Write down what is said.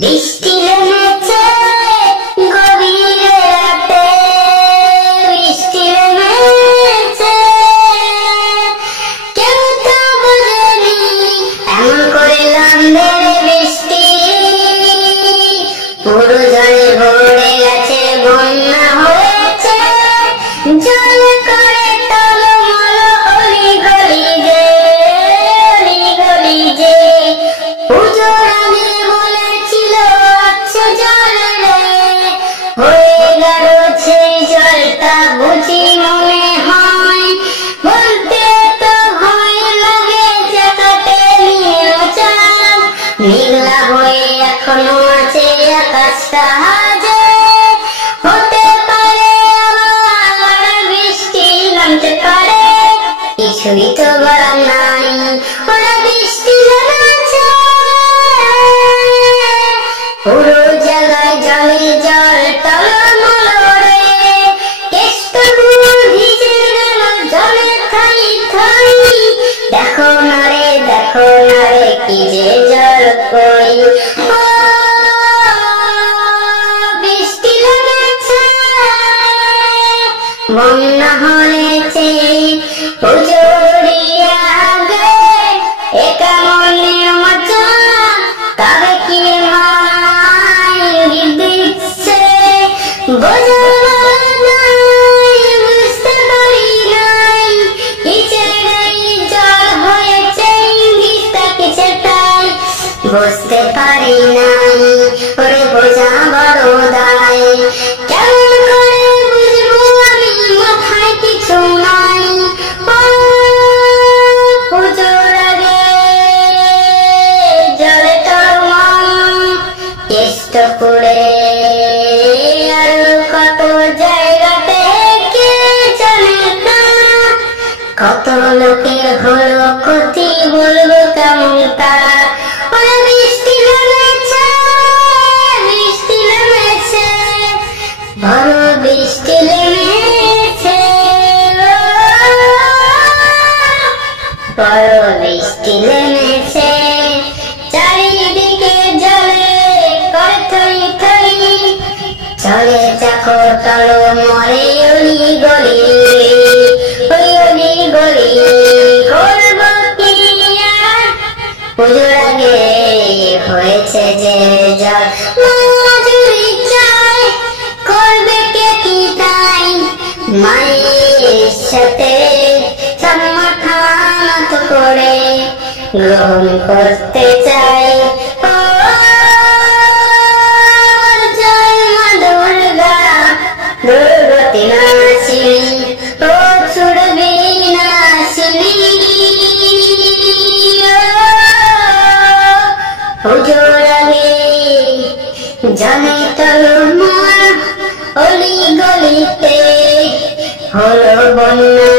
বৃষ্টি নেমেছে গভীর রাতে, বৃষ্টি নেমেছে, কেউ তো বোঝেনি এমন করে নামবে বৃষ্টি। পুরো জলে ভরে গেছে, বন্যা হয়েছে, জল করে টলমল অলি গলি যে, অলি গলি যে। পুজোর আগে বলেছিল আছে জল রে, হয়ে গেল সেই জলটা বুঝি মনে হয়। বলতে তো ভয় লাগে যে কাটে নিয়ে চাঁদ, মেঘলা হয়ে এখনো আছে আকাশটা হাজে। হতে পারে আবার বৃষ্টি নামতে পারে, কিছুই তো বলার নাই। ওরা বৃষ্টি নেমেছে, পুরো জায়গায় জলে জল টলমল রে। কেষ্টগুলো ভিজে গেল জলে থাই থাই, দেখো না রে কি যে জল কই। ও বৃষ্টি লেগেছে, বন্যা হয়েছে, পুজোর আগে এ কেমন নির্বাচন, তবে কি মাই দিচ্ছে বোঝানো নাই, বুঝতে পারি নাই কিসে এই জল হয়েছে, ইঙ্গিতটা কিসেটাই বুঝতে পারি নাই। ওরে বোঝা বড় দায়, কেমন করে বুঝবো আমি, মাথায় কিছু নাই। পুজোর আগে জলে টলমল কেষ্টপুরে, আর কত জায়গাতে কে জানে না, কত লোকের হলো ক্ষতি, বলবো কেমন তা। ওরে বৃষ্টি নেমেছে, বৃষ্টি নেমেছে, বড় বৃষ্টি নেমেছে, বড় বৃষ্টি নেমেছে। চারিদিকে জলে করে থই থই, চলে যাকো টলমলে অলি গলি, ওই অলি গলি। করবো কি আর, পুজোর আগে হয়েছে যে জল, মজুরি চাই, করবে কে কি তাই। মায়ের সাথে সব মাথা নত করে গ্রহণ করতে চাই। ও জয় মা দুর্গা, দুর্গতি নাশিনী, ও ছুড়বি নাশিনী। পুজোর আগে জলে টলমল অলি গলিতে হলো বন্যা।